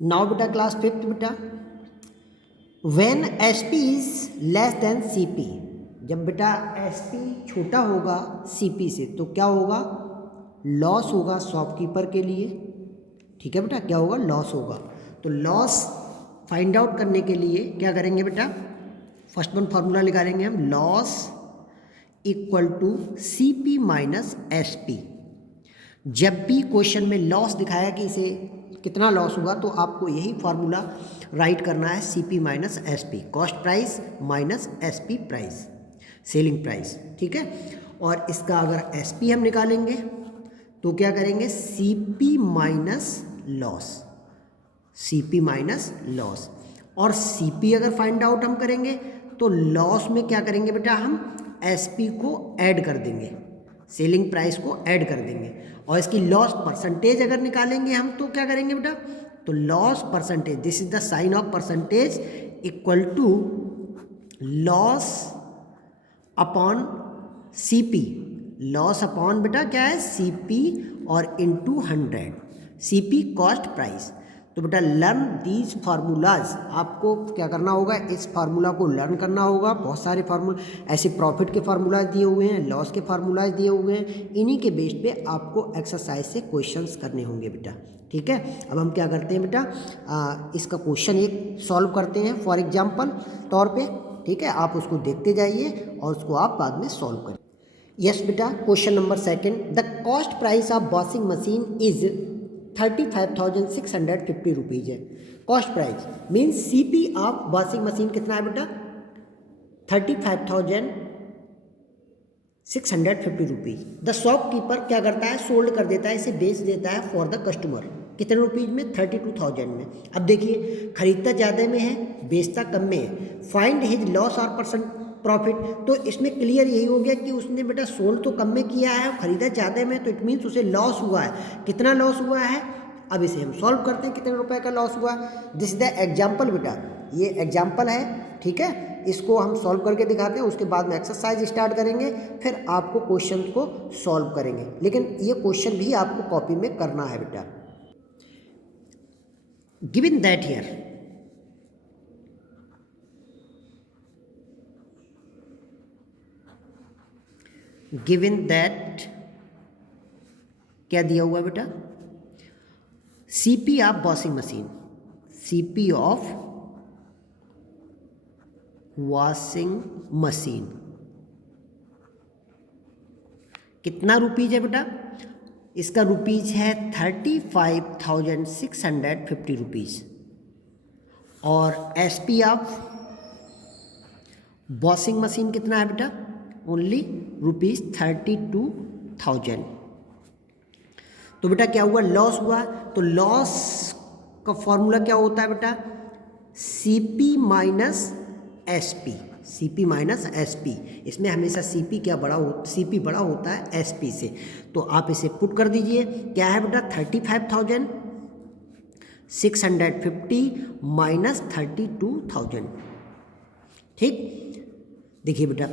Now बेटा class fifth बेटा, when S P is less than C P, जब बेटा एस पी छोटा होगा सी पी से तो क्या होगा, लॉस होगा शॉपकीपर के लिए। ठीक है बेटा, क्या होगा, लॉस होगा। तो लॉस फाइंड आउट करने के लिए क्या करेंगे बेटा, फर्स्ट वन फार्मूला निकालेंगे हम, loss equal to C P minus S P. जब भी क्वेश्चन में लॉस दिखाया कि इसे कितना लॉस हुआ तो आपको यही फार्मूला राइट करना है, C P minus S P, cost price minus S P price, selling price. ठीक है, और इसका अगर एस पी हम निकालेंगे तो क्या करेंगे, C P minus loss, C P minus loss. और सी पी अगर फाइंड आउट हम करेंगे तो लॉस में क्या करेंगे बेटा, हम एस पी को ऐड कर देंगे, सेलिंग प्राइस को ऐड कर देंगे। और इसकी लॉस परसेंटेज अगर निकालेंगे हम तो क्या करेंगे बेटा, तो loss percentage, this is the sign of percentage, equal to loss upon C P, loss upon बेटा क्या है, सी पी और into 100, C P cost price. तो बेटा लर्न दीज फार्मूलाज, आपको क्या करना होगा, इस फार्मूला को लर्न करना होगा। बहुत सारे फार्मूला ऐसे प्रॉफिट के फार्मूलाज दिए हुए हैं, लॉस के फार्मूलाज दिए हुए हैं, इन्हीं के बेस पे आपको एक्सरसाइज से क्वेश्चंस करने होंगे बेटा। ठीक है, अब हम क्या करते हैं बेटा, इसका क्वेश्चन एक सॉल्व करते हैं फॉर एग्जाम्पल तौर पे। ठीक है, आप उसको देखते जाइए और उसको आप बाद में सॉल्व करें। यस बेटा, question number second, the cost price of washing machine is 35,650 rupees है। Cost price means C P of washing machine कितना है बेटा, 35,650 रुपीज़। द शॉपकीपर क्या करता है, सोल्ड कर देता है, इसे बेच देता है फॉर द कस्टमर, कितने रुपीज़ में, 32,000 में। अब देखिए, खरीदता ज़्यादा में है, बेचता कम में है। फाइंड हिज लॉस और परसेंट प्रॉफिट, तो इसमें क्लियर यही हो गया कि उसने बेटा सोल्ड तो कम में किया है और खरीदा ज़्यादा में, तो इट मीन्स उसे लॉस हुआ है। कितना लॉस हुआ है, अब इसे हम सॉल्व करते हैं, कितने रुपए का लॉस हुआ। दिस इज द एग्जाम्पल बेटा, ये एग्जाम्पल है। ठीक है, इसको हम सॉल्व करके दिखाते हैं, उसके बाद में एक्सरसाइज स्टार्ट करेंगे, फिर आपको क्वेश्चन को सॉल्व करेंगे। लेकिन ये क्वेश्चन भी आपको कॉपी में करना है बेटा। Given that here, given that क्या दिया हुआ है बेटा, CP of washing machine, CP of washing machine कितना रुपीज है बेटा, इसका रुपीज है 35,650 रुपीज। और एसपी ऑफ वॉशिंग मशीन कितना है बेटा, ओनली रुपीज 32,000। तो बेटा क्या हुआ, लॉस हुआ। तो लॉस का फॉर्मूला क्या होता है बेटा, CP minus SP, CP minus SP. इसमें हमेशा सीपी क्या बड़ा हो, सीपी बड़ा होता है एसपी से। तो आप इसे पुट कर दीजिए, क्या है बेटा 35,650 माइनस 32,000। ठीक, देखिए बेटा,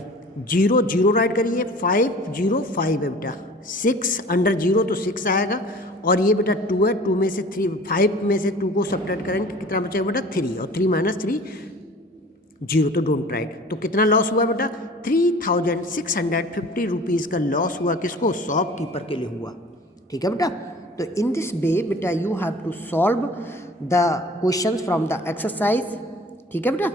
0 0 राइट करिए, 505 है बेटा, 6 अंडर 0 तो 6 आएगा, और ये बेटा 2 है, 2 में से 3, 5 में से 2 को सब्ट्रैक्ट करेंगे, कितना बचेगा बेटा 3, और 3 माइनस 3 0, तो डोंट राइट। तो कितना लॉस हुआ बेटा, 3,650 रुपीज़ का लॉस हुआ, किसको, शॉपकीपर के लिए हुआ। ठीक है बेटा, तो इन दिस वे बेटा you have to solve the questions from the exercise. ठीक है बेटा।